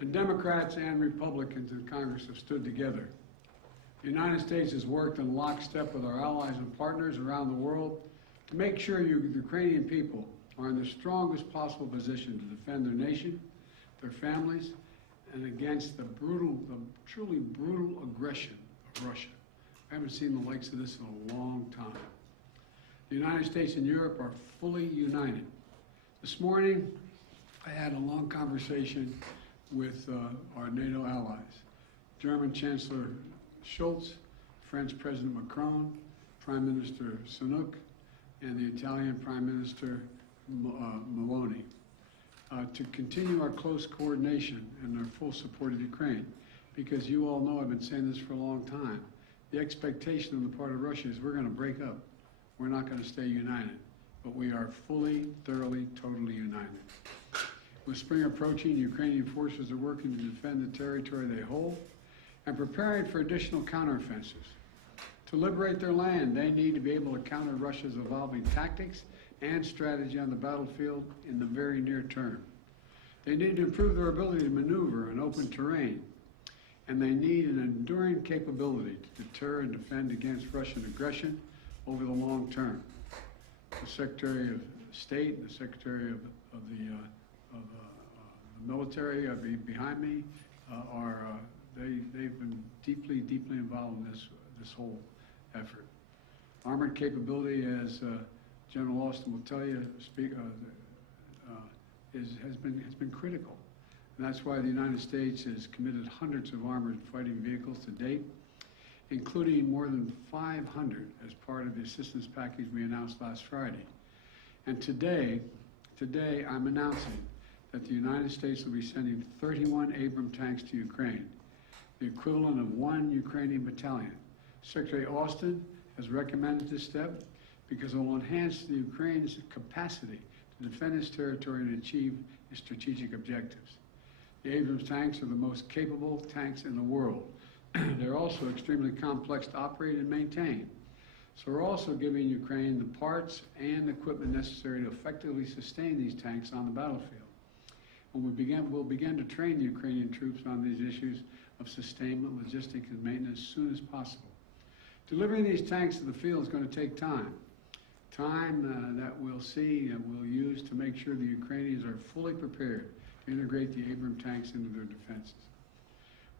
And Democrats and Republicans in Congress have stood together. The United States has worked in lockstep with our allies and partners around the world to make sure the Ukrainian people are in the strongest possible position to defend their nation, their families, and against the truly brutal aggression of Russia. I haven't seen the likes of this in a long time. The United States and Europe are fully united. This morning, I had a long conversation with our NATO allies, German Chancellor Scholz, French President Macron, Prime Minister Sunak, and the Italian Prime Minister Meloni, to continue our close coordination and our full support of Ukraine. Because you all know, I've been saying this for a long time, the expectation on the part of Russia is we're going to break up. We're not going to stay united. But we are fully, thoroughly, totally united. With spring approaching, Ukrainian forces are working to defend the territory they hold and preparing for additional counteroffensives. To liberate their land, they need to be able to counter Russia's evolving tactics and strategy on the battlefield in the very near term. They need to improve their ability to maneuver in open terrain, and they need an enduring capability to deter and defend against Russian aggression over the long term. The Secretary of State and the Secretary of the military behind me they've been deeply involved in this whole effort. Armored capability, as General Austin will tell you, has been critical, and that's why the United States has committed hundreds of armored fighting vehicles to date, including more than 500 as part of the assistance package we announced last Friday. And today I'm announcing that the United States will be sending 31 Abrams tanks to Ukraine, the equivalent of 1 Ukrainian battalion. Secretary Austin has recommended this step because it will enhance the Ukraine's capacity to defend its territory and achieve its strategic objectives. The Abrams tanks are the most capable tanks in the world. They're also extremely complex to operate and maintain. So we're also giving Ukraine the parts and equipment necessary to effectively sustain these tanks on the battlefield. And we'll begin to train the Ukrainian troops on these issues of sustainment, logistics, and maintenance as soon as possible. Delivering these tanks to the field is going to take time. That we'll see and we'll use to make sure the Ukrainians are fully prepared to integrate the Abrams tanks into their defenses.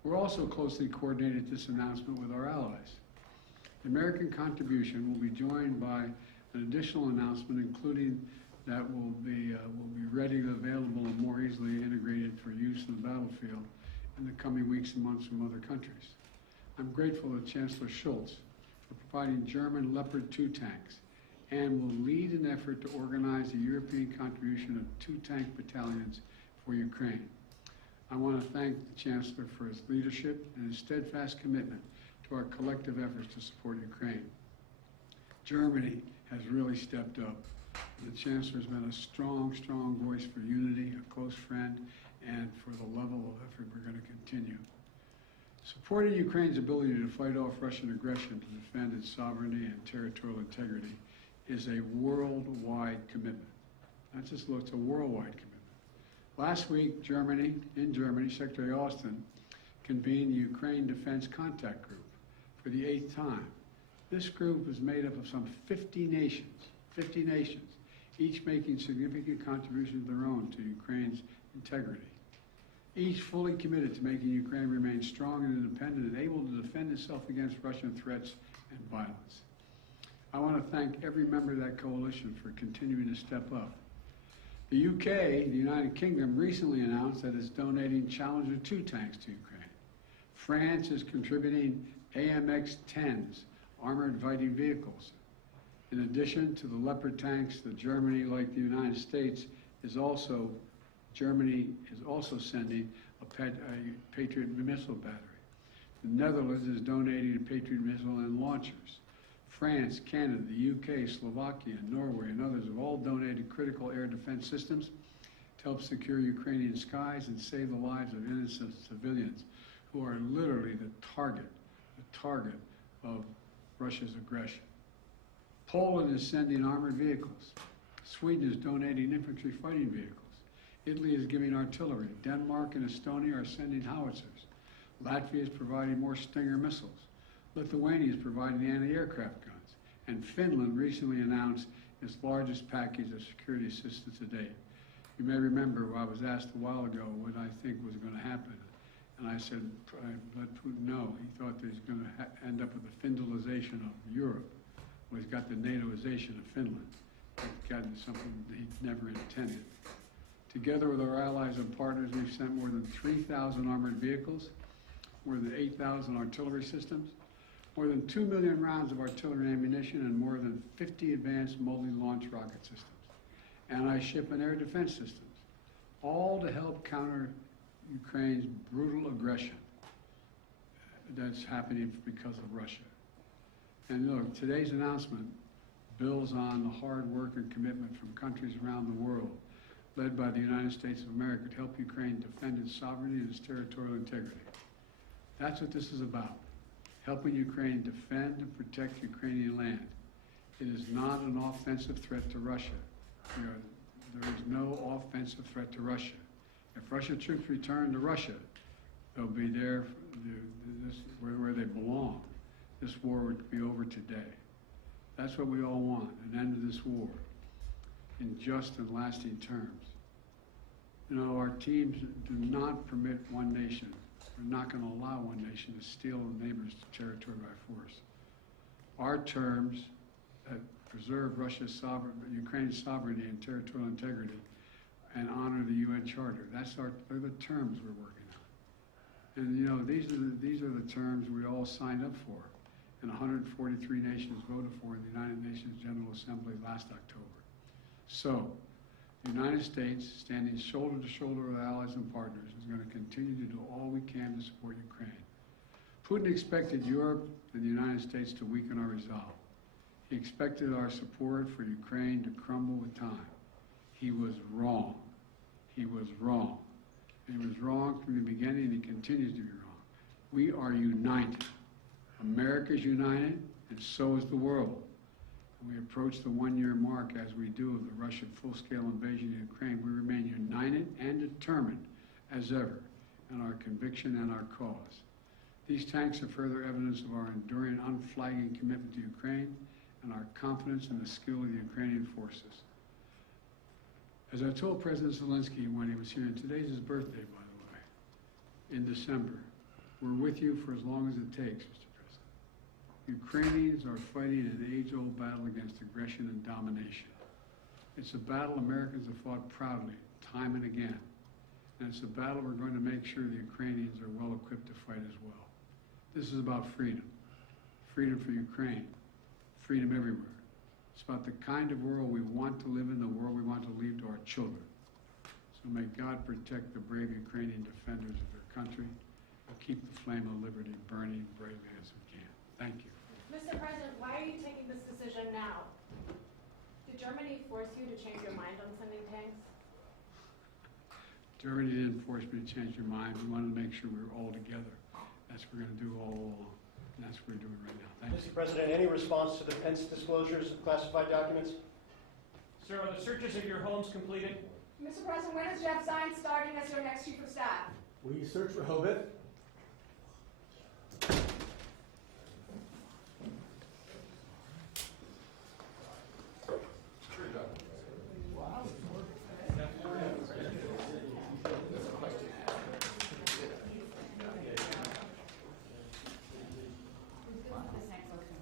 We're also closely coordinated this announcement with our allies. The American contribution will be joined by an additional announcement, including that will be ready, available, and more easily integrated for use in the battlefield in the coming weeks and months from other countries. I'm grateful to Chancellor Scholz for providing German Leopard 2 tanks and will lead an effort to organize a European contribution of 2 tank battalions for Ukraine. I want to thank the Chancellor for his leadership and his steadfast commitment to our collective efforts to support Ukraine. Germany has really stepped up. The Chancellor has been a strong voice for unity, a close friend, and for the level of effort we're going to continue. Supporting Ukraine's ability to fight off Russian aggression to defend its sovereignty and territorial integrity is a worldwide commitment. Not just it's a worldwide commitment. Last week, in Germany, Secretary Austin convened the Ukraine Defense Contact Group for the 8th time. This group is made up of some 50 nations, each making significant contributions of their own to Ukraine's integrity. Each fully committed to making Ukraine remain strong and independent and able to defend itself against Russian threats and violence. I want to thank every member of that coalition for continuing to step up. The UK, the United Kingdom, recently announced that it's donating Challenger 2 tanks to Ukraine. France is contributing AMX-10s, armored fighting vehicles. In addition to the Leopard tanks, Germany, like the United States, Germany is also sending a Patriot missile battery. The Netherlands is donating a Patriot missile and launchers. France, Canada, the UK, Slovakia, Norway, and others have all donated critical air defense systems to help secure Ukrainian skies and save the lives of innocent civilians who are literally the target of Russia's aggression. Poland is sending armored vehicles. Sweden is donating infantry fighting vehicles. Italy is giving artillery. Denmark and Estonia are sending howitzers. Latvia is providing more Stinger missiles. Lithuania is providing anti-aircraft guns. And Finland recently announced its largest package of security assistance to date. You may remember I was asked a while ago what I think was going to happen. And I said, I let Putin know. He thought that he's going to end up with the Finlandization of Europe. Well, he's got the NATOization of Finland. He's gotten something that he never intended. Together with our allies and partners, we've sent more than 3,000 armored vehicles, more than 8,000 artillery systems, more than 2 million rounds of artillery ammunition, and more than 50 advanced multi-launch rocket systems, anti-ship and air defense systems, all to help counter Ukraine's brutal aggression that's happening because of Russia. And look, today's announcement builds on the hard work and commitment from countries around the world, led by the United States of America, to help Ukraine defend its sovereignty and its territorial integrity. That's what this is about, helping Ukraine defend and protect Ukrainian land. It is not an offensive threat to Russia. There is no offensive threat to Russia. If Russian troops return to Russia, they'll be there where they belong. This war would be over today. That's what we all want, an end to this war in just and lasting terms. You know, our teams do not permit one nation. We're not going to allow one nation to steal a neighbor's territory by force. Our terms that preserve Ukraine's sovereignty and territorial integrity and honor the UN Charter. They're the terms we're working on. And you know, these are the terms we all signed up for and 143 nations voted for in the United Nations General Assembly last October. So, the United States, standing shoulder to shoulder with allies and partners, is going to continue to do all we can to support Ukraine. Putin expected Europe and the United States to weaken our resolve. He expected our support for Ukraine to crumble with time. He was wrong. He was wrong. And he was wrong from the beginning, and he continues to be wrong. We are united. America is united, and so is the world. And we approach the one-year mark, as we do, of the Russian full-scale invasion of Ukraine. We remain united and determined as ever in our conviction and our cause. These tanks are further evidence of our enduring, unflagging commitment to Ukraine and our confidence in the skill of the Ukrainian forces. As I told President Zelensky when he was here, and today's his birthday, by the way, in December, we're with you for as long as it takes, Mr. President. Ukrainians are fighting an age-old battle against aggression and domination. It's a battle Americans have fought proudly, time and again. And it's a battle we're going to make sure the Ukrainians are well equipped to fight as well. This is about freedom. Freedom for Ukraine. Freedom everywhere. It's about the kind of world we want to live in, the world we want to leave to our children. So may God protect the brave Ukrainian defenders of their country and keep the flame of liberty burning bravely as we can. Thank you. Mr. President, why are you taking this decision now? Did Germany force you to change your mind on sending tanks? Germany didn't force me to change your mind. We wanted to make sure we were all together. That's what we're going to do all along. And that's what we're doing right now. Thank you. Mr. President, any response to the Pence disclosures of classified documents? Sir, are the searches of your homes completed? Mr. President, when is Jeff Zients starting as your next chief of staff? We search for Hobith.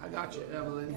I got you, Evelyn.